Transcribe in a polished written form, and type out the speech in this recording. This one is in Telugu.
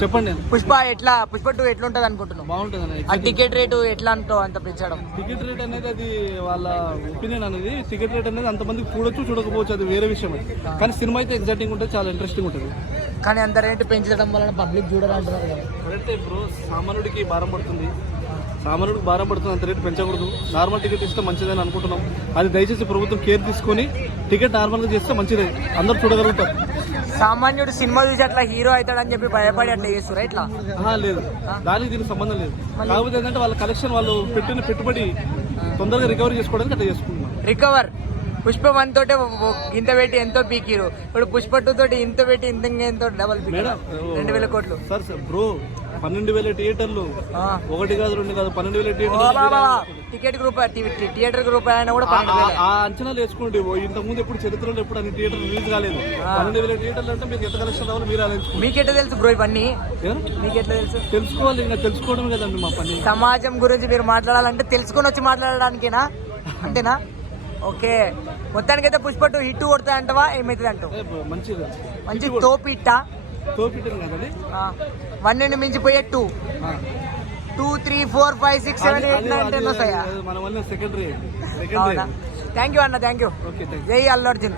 చెప్పండి. పుష్ప 2 ఎట్లా ఉంటది అనుకుంటున్నావు? బాగుంటుంది. ఆ టికెట్ రేటు ఎట్లా అంటావు అంత పెంచడం? టికెట్ రేట్ అనేది అది వాళ్ళ ఒపీనియన్ అనేది. టికెట్ రేట్ అనేది అంతమందికి చూడకపోవచ్చు, అది వేరే విషయం. కానీ సినిమా అయితే ఎగ్జైటింగ్ ఉంటుంది, చాలా ఇంట్రెస్టింగ్ ఉంటుంది. కానీ అంత రేటు పెంచడం వలన పబ్లిక్ చూడాలంటున్నారు కదా. కరెక్టే బ్రో, సామాన్యుడికి భారం పడుతుంది. అంత రేటు పెంచకూడదు. నార్మల్ టికెట్ ఇస్తే మంచిదని అనుకుంటున్నాం. అది దయచేసి ప్రభుత్వం కేర్ తీసుకొని టికెట్ నార్మల్గా చేస్తే మంచిదే, అందరూ చూడగలుగుతారు. సామాన్యుడు సినిమా చూసి అట్లా హీరో అవుతాడని చెప్పి భయపడి అట్లా చేస్తురా ఇట్లా? లేదు, దానికి దీనికి సంబంధం లేదు. కాకపోతే ఏంటంటే వాళ్ళ కలెక్షన్, వాళ్ళు పెట్టిన పెట్టుబడి తొందరగా రికవరీ చేసుకోవడానికి అట్లా చేసుకుంటున్నాం. రికవర్ పుష్ప 1 తోటే ఇంత పెట్టి ఎంతో పీకిరు, ఇప్పుడు పుష్ప 2 తోటి ఇంత పెట్టి ఎంతో డబల్ పీకి 2,000 కోట్లు. సార్ బ్రో, 12,000 థియేటర్లు, 1 కాదు 2 కాదు, 12,000 థియేటర్లు. థియేటర్ గ్రూప్ అయినా కూడా ఆ అంచనాలు వేసుకోండి. ఇంతకుముందు ఎప్పుడు చరిత్రలో ఎప్పుడు అన్ని థియేటర్లు రిలీజ్ కాలేదు. 12,000 థియేటర్లు అంటే మీకు ఎంత కలెక్షన్ రావాలో మీరు ఆలోచించుకోండి. మీకెట్లా తెలుసు బ్రో ఇవన్నీ? మీకెట్లా తెలుసు? తెలుసుకోవాలి, ఇంకా తెలుసుకోవడం కదండి మా పని. సమాజం గురించి మీరు మాట్లాడాలంటే తెలుసుకొని వచ్చి మాట్లాడడానికేనా? అంతేనా? ఓకే, మొత్తానికైతే పుష్ప 2 హిట్ కొడతా అంటవా? ఏమైతుంది అంటావు? మంచి తోపిట్టా? తోపిట్టం కదండి. 1 నుండి మించిపోయే 2, 2, 3, 4, 5, 6, 7, 8, 9, 10 వస్తాయా? మన వల్ల సెకండరీ. థ్యాంక్ యూ అన్న, థ్యాంక్ యూ. జై అల్లు అర్జున్.